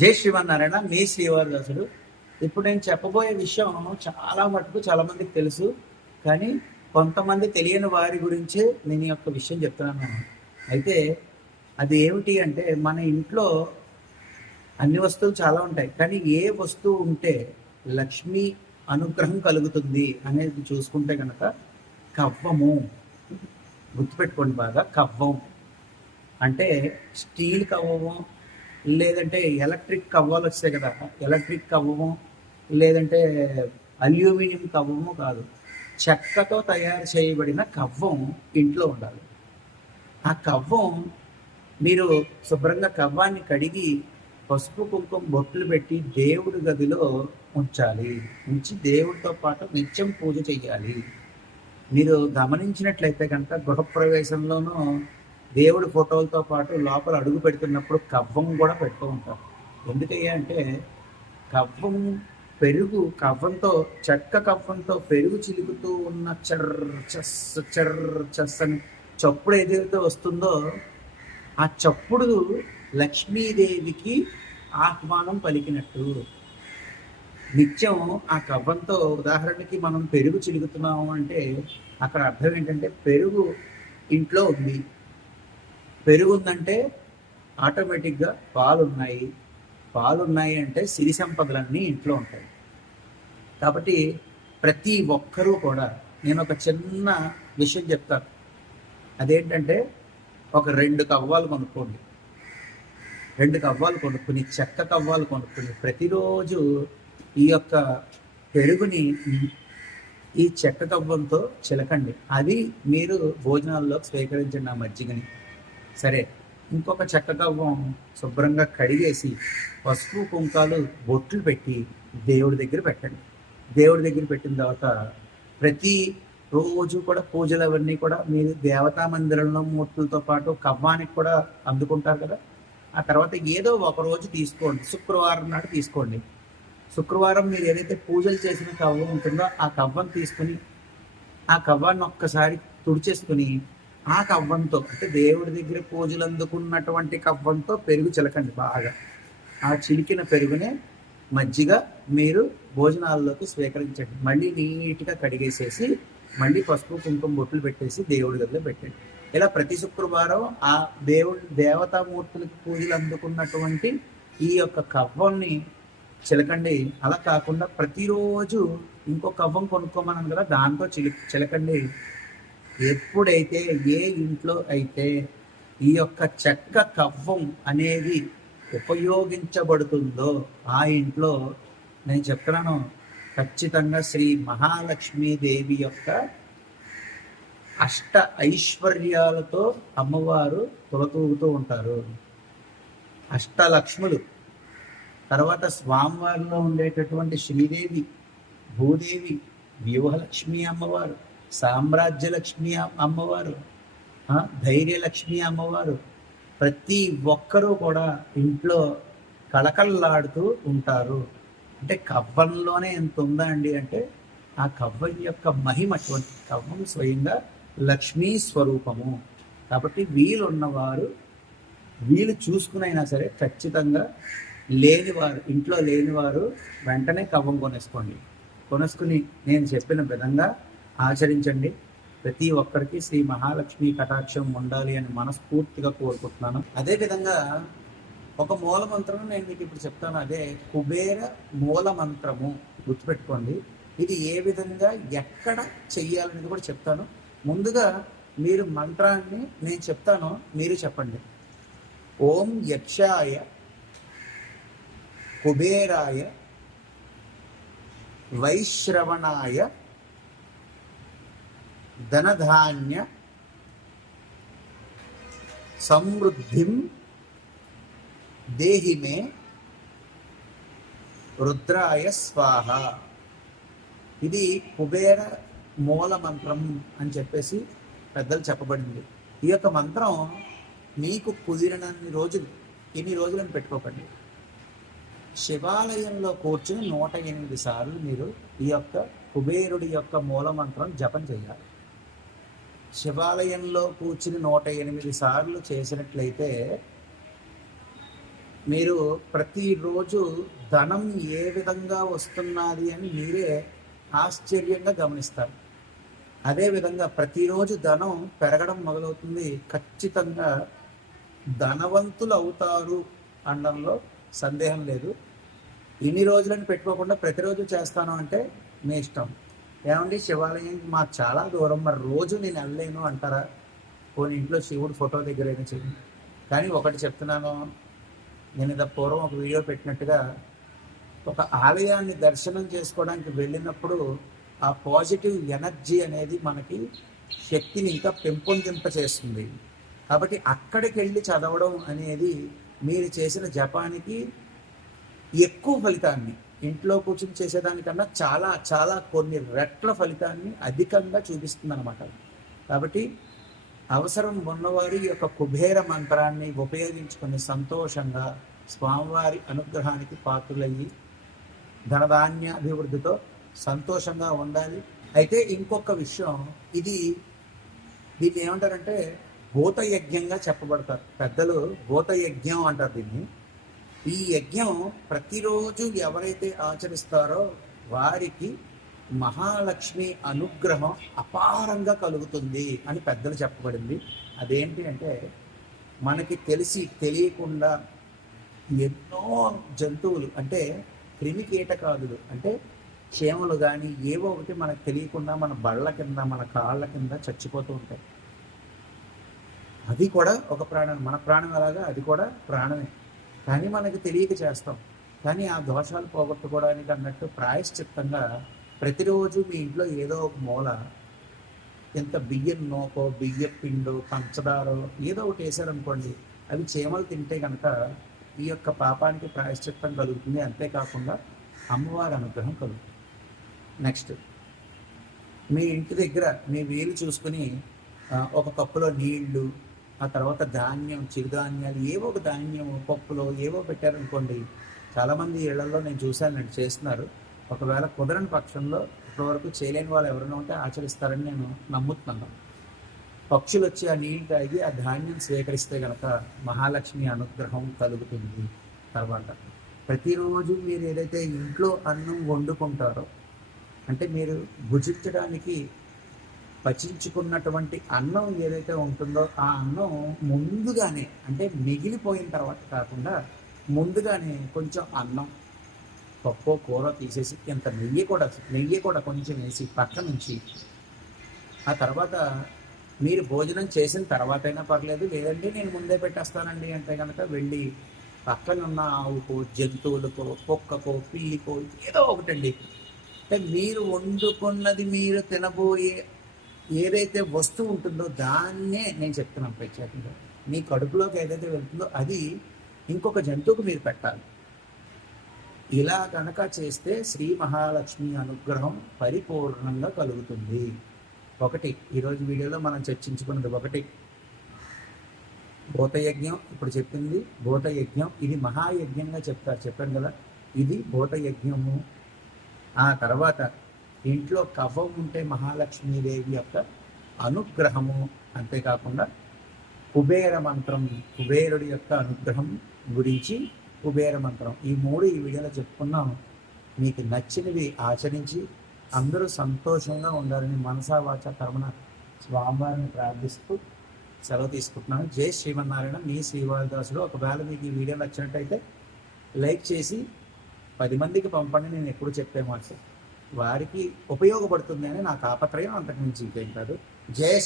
జై శ్రీమన్నారాయణ మీ శ్రీవారిదాసుడు ఇప్పుడు నేను చెప్పబోయే విషయం చాలా మటుకు చాలా మందికి తెలుసు కానీ కొంతమంది తెలియని వారి గురించే నేను ఈ యొక్క విషయం చెప్తున్నాను. అయితే అది ఏమిటి అంటే మన ఇంట్లో అన్ని వస్తువులు చాలా ఉంటాయి కానీ ఏ వస్తువు ఉంటే లక్ష్మి అనుగ్రహం కలుగుతుంది అనేది చూసుకుంటే కనుక కవ్వము. గుర్తుపెట్టుకోండి బాగా కవ్వం. అంటే స్టీల్ కవ్వము లేదంటే ఎలక్ట్రిక్ కవ్వాలు వస్తాయి కదా. ఎలక్ట్రిక్ కవ్వము లేదంటే అల్యూమినియం కవ్వము కాదు. చెక్కతో తయారు చేయబడిన కవ్వం ఇంట్లో ఉండాలి. ఆ కవ్వం మీరు శుభ్రంగా కవ్వాన్ని కడిగి పసుపు కుంకుమ బొట్లు పెట్టి దేవుడి గదిలో ఉంచాలి. ఉంచి దేవుడితో పాటు నిత్యం పూజ చేయాలి మీరు గమనించినట్లయితే కనుక గృహప్రవేశంలోనూ దేవుడి ఫోటోలతో పాటు లోపల అడుగు పెడుతున్నప్పుడు కవ్వం కూడా పెడుతూ ఉంటారు. ఎందుకయ్యా అంటే కవ్వం పెరుగు కవ్వంతో చెక్క కవ్వంతో పెరుగు చిలుకుతూ ఉన్న చర్ర చస్ చర్ర చస్ అని చప్పుడు ఏదైతే వస్తుందో ఆ చప్పుడు లక్ష్మీదేవికి ఆహ్వానం పలికినట్టు. నిత్యం ఆ కవ్వంతో ఉదాహరణకి మనం పెరుగు చిలుకుతున్నాము అంటే అక్కడ అర్థం ఏంటంటే పెరుగు ఇంట్లో ఉంది. పెరుగుందంటే ఆటోమేటిక్గా పాలున్నాయి. పాలున్నాయి అంటే సిరి సంపదలన్నీ ఇంట్లో ఉంటాయి. కాబట్టి ప్రతి ఒక్కరూ కూడా నేను ఒక చిన్న విషయం చెప్తాను. అదేంటంటే ఒక రెండు కవ్వాలు కొనుక్కోండి. రెండు కవ్వాలు కొనుక్కుని చెక్క కవ్వాలు కొనుక్కుని ప్రతిరోజు ఈ యొక్క పెరుగుని ఈ చెక్క కవ్వంతో చిలకండి. అది మీరు భోజనాల్లో స్వీకరించండి ఆ మజ్జిగని. సరే ఇంకొక చెక్క కవ్వం శుభ్రంగా కడిగేసి పసుపు కుంకాలు బొట్లు పెట్టి దేవుడి దగ్గర పెట్టండి. దేవుడి దగ్గర పెట్టిన తర్వాత ప్రతి రోజు కూడా పూజలు అవన్నీ కూడా మీరు దేవతా మందిరంలో మూర్తులతో పాటు కవ్వానికి కూడా అందుకుంటారు కదా? ఆ తర్వాత ఏదో ఒక రోజు తీసుకోండి. శుక్రవారం నాడు తీసుకోండి. శుక్రవారం మీరు ఏదైతే పూజలు చేసిన కవ్వం ఉంటుందో ఆ కవ్వం తీసుకుని ఆ కవ్వాన్ని ఒక్కసారి తుడిచేసుకుని ఆ కవ్వంతో అంటే దేవుడి దగ్గర పూజలు అందుకున్నటువంటి కవ్వంతో పెరుగు చిలకండి బాగా. ఆ చిలికిన పెరుగునే మజ్జిగ మీరు భోజనాల్లోకి స్వీకరించండి. మళ్ళీ నీట్గా కడిగేసేసి మళ్ళీ పసుపు కుంకుమ బొట్లు పెట్టేసి దేవుడి గదిలో పెట్టండి. ఇలా ప్రతి శుక్రవారం ఆ దేవుడి దేవతామూర్తులకు పూజలు అందుకున్నటువంటి ఈ యొక్క కవ్వంని చిలకండి. అలా కాకుండా ప్రతిరోజు ఇంకో కవ్వం కొనుక్కోమన్నాను కదా దాంతో చిలి చిలకండి. ఎప్పుడైతే ఏ ఇంట్లో అయితే ఈ యొక్క చెక్క కవ్వం అనేది ఉపయోగించబడుతుందో ఆ ఇంట్లో నేను చెప్తున్నాను ఖచ్చితంగా శ్రీ మహాలక్ష్మీదేవి యొక్క అష్ట ఐశ్వర్యాలతో అమ్మవారు తొలతూగుతూ ఉంటారు. అష్టలక్ష్ములు తర్వాత స్వామివారిలో ఉండేటటువంటి శ్రీదేవి భూదేవి వ్యూహలక్ష్మి అమ్మవారు సామ్రాజ్యలక్ష్మి అమ్మవారు ధైర్యలక్ష్మి అమ్మవారు ప్రతి ఒక్కరూ కూడా ఇంట్లో కళకళలాడుతూ ఉంటారు. అంటే కవ్వంలోనే ఎంత ఉందా అండి అంటే ఆ కవ్వం యొక్క మహిమ అటువంటి కవ్వం స్వయంగా లక్ష్మీ స్వరూపము. కాబట్టి వీలున్నవారు వీలు చూసుకునైనా సరే ఖచ్చితంగా లేనివారు ఇంట్లో లేనివారు వెంటనే కవ్వం కొనేసుకోండి. కొనుక్కుని నేను చెప్పిన విధంగా ఆచరించండి. ప్రతి ఒక్కరికి శ్రీ మహాలక్ష్మి కటాక్షం ఉండాలి అని మనస్ఫూర్తిగా కోరుకుంటున్నాను. అదే విధంగా ఒక మూల మంత్రం నేను మీకు ఇప్పుడు చెప్తాను. అదే కుబేర మూల మంత్రము గుర్తుపెట్టుకోండి. ఇది ఏ విధంగా ఎక్కడ చెయ్యాలనేది కూడా చెప్తాను. ముందుగా మీరు మంత్రాన్ని నేను చెప్తాను మీరు చెప్పండి. ఓం యక్షాయ కుబేరాయ వైశ్రవణాయ ధనధాన్య సమృద్ధిం దేహి మే రుద్రాయ స్వాహ. ఇది కుబేర మూల మంత్రం అని చెప్పేసి పెద్దలు చెప్పబడింది. ఈ యొక్క మంత్రం మీకు కుదిరినన్ని రోజులు ఎన్ని రోజులను పెట్టుకోకండి. శివాలయంలో కూర్చుని నూట ఎనిమిది సార్లు మీరు ఈ యొక్క కుబేరుడి యొక్క మూల మంత్రం జపం చేయాలి. శివాలయంలో కూర్చుని నూట ఎనిమిది సార్లు చేసినట్లయితే మీరు ప్రతిరోజు ధనం ఏ విధంగా వస్తున్నది అని మీరే ఆశ్చర్యంగా గమనిస్తారు. అదేవిధంగా ప్రతిరోజు ధనం పెరగడం మొదలవుతుంది. ఖచ్చితంగా ధనవంతులు అవుతారు అనడంలో సందేహం లేదు. ఇన్ని రోజులని పెట్టుకోకుండా ప్రతిరోజు చేస్తాను అంటే మీ ఇష్టం. ఏమండి శివాలయం మాకు చాలా దూరం మరి రోజు నేను వెళ్ళలేను అంటారా? పోనీ ఇంట్లో శివుడు ఫోటో దగ్గర అయినా చెయ్యి కానీ ఒకటి చెప్తున్నాను నేను ఇదా పూర్వం ఒక వీడియో పెట్టినట్టుగా ఒక ఆలయాన్ని దర్శనం చేసుకోవడానికి వెళ్ళినప్పుడు ఆ పాజిటివ్ ఎనర్జీ అనేది మనకి శక్తిని ఇంకా పెంపొందింప చేస్తుంది. కాబట్టి అక్కడికి వెళ్ళి చదవడం అనేది మీరు చేసిన జపానికి ఎక్కువ ఫలితాన్ని ఇంట్లో కూర్చొని చేసేదానికన్నా చాలా చాలా కొన్ని రెట్ల ఫలితాన్ని అధికంగా చూపిస్తుంది అనమాట కాబట్టి అవసరం ఉన్నవారి యొక్క కుబేర మంత్రాన్ని ఉపయోగించుకుని సంతోషంగా స్వామివారి అనుగ్రహానికి పాత్రులయ్యి ధనధాన్య అభివృద్ధితో సంతోషంగా ఉండాలి. అయితే ఇంకొక విషయం ఇది దీన్ని ఏమంటారంటే భూతయజ్ఞంగా చెప్పబడతారు. పెద్దలు భూతయజ్ఞం అంటారు దీన్ని. ఈ యజ్ఞం ప్రతిరోజు ఎవరైతే ఆచరిస్తారో వారికి మహాలక్ష్మి అనుగ్రహం అపారంగా కలుగుతుంది అని పెద్దలు చెప్పబడింది. అదేంటి అంటే మనకి తెలిసి తెలియకుండా ఎన్నో జంతువులు అంటే క్రిమి కీటకాదులు అంటే క్షేమలు కానీ ఏవో ఒకటి మనకు తెలియకుండా మన బళ్ళ కింద మన కాళ్ళ కింద చచ్చిపోతూ ఉంటాయి. అది కూడా ఒక ప్రాణం. మన ప్రాణం ఎలాగా? అది కూడా ప్రాణమే. కానీ మనకి తెలియక చేస్తాం. కానీ ఆ దోషాలు పోగొట్టుకోవడానికి అన్నట్టు ప్రాయశ్చిత్తంగా ప్రతిరోజు మీ ఇంట్లో ఏదో ఒక మూల ఇంత బియ్యం నోకో బియ్యం పిండో పంచదారో ఏదో ఒకటి వేసారనుకోండి అవి చీమలు తింటే కనుక ఈ యొక్క పాపానికి ప్రాయశ్చిత్తం కలుగుతుంది. అంతేకాకుండా అమ్మవారి అనుగ్రహం కలుగుతుంది. నెక్స్ట్ మీ ఇంటి దగ్గర మీ వీలు చూసుకుని ఒక కప్పులో నీళ్ళు ఆ తర్వాత ధాన్యం చిరుధాన్యాలు ఏవో ఒక ధాన్యం పప్పులో ఏవో పెట్టారనుకోండి చాలామంది ఇళ్ళలో నేను చూశాను చేస్తున్నారు. ఒకవేళ కుదరని పక్షంలో ఇప్పటివరకు చేయలేని వాళ్ళు ఎవరైనా ఉంటే ఆచరిస్తారని నేను నమ్ముతున్నాను. పక్షులు వచ్చి ఆ నీళ్ళు తాగి ఆ ధాన్యం స్వీకరిస్తే కనుక మహాలక్ష్మి అనుగ్రహం కలుగుతుంది తర్వాత. ప్రతిరోజు మీరు ఏదైతే ఇంట్లో అన్నం వండుకుంటారో అంటే మీరు భుజించడానికి పచించుకున్నటువంటి అన్నం ఏదైతే ఉంటుందో ఆ అన్నం ముందుగానే అంటే మిగిలిపోయిన తర్వాత కాకుండా ముందుగానే కొంచెం అన్నం పప్పు కూర తీసేసి ఇంత నెయ్యి కూడా నెయ్యి కూడా కొంచెం వేసి పక్క నుంచి ఆ తర్వాత మీరు భోజనం చేసిన తర్వాత అయినా పర్లేదు లేదంటే నేను ముందే పెట్టేస్తానండి అంటే కనుక వెళ్ళి పక్కన ఉన్న ఆవుకో జంతువులకో కుక్కకో పిల్లికో ఏదో ఒకటండి. అంటే మీరు వండుకున్నది మీరు తినబోయే ఏదైతే వస్తువు ఉంటుందో దాన్నే నేను చెప్తున్నాను ప్రత్యేకంగా మీ కడుపులోకి ఏదైతే వెళ్తుందో అది ఇంకొక జంతువుకు మీరు పెట్టాలి. ఇలా కనుక చేస్తే శ్రీ మహాలక్ష్మి అనుగ్రహం పరిపూర్ణంగా కలుగుతుంది. ఒకటి ఈరోజు వీడియోలో మనం చర్చించుకున్నది ఒకటి. భూతయజ్ఞం ఇప్పుడు చెప్పింది భూతయజ్ఞం. ఇది మహాయజ్ఞంగా చెప్తారు చెప్పాను కదా. ఇది భూతయజ్ఞము. ఆ తర్వాత ఇంట్లో కఫం ఉంటే మహాలక్ష్మీదేవి యొక్క అనుగ్రహము అంతేకాకుండా కుబేర మంత్రం కుబేరుడి యొక్క అనుగ్రహం గురించి కుబేర మంత్రం. ఈ మూడు ఈ వీడియోలో చెప్పుకున్నాం మీకు నచ్చినవి ఆచరించి అందరూ సంతోషంగా ఉండాలని మనసా వాచ కర్మణ స్వామివారిని ప్రార్థిస్తూ సెలవు తీసుకుంటున్నాను. జై శ్రీమన్నారాయణ. మీ శ్రీవారిదాసుడు. ఒకవేళ మీకు ఈ వీడియో నచ్చినట్టయితే లైక్ చేసి పది మందికి పంపండి. నేను ఎప్పుడు చెప్పే మాట. వారికి ఉపయోగపడుతుంది అని నా తాపత్రయం అంతకుమించి ఇంకేం కాదు. జయ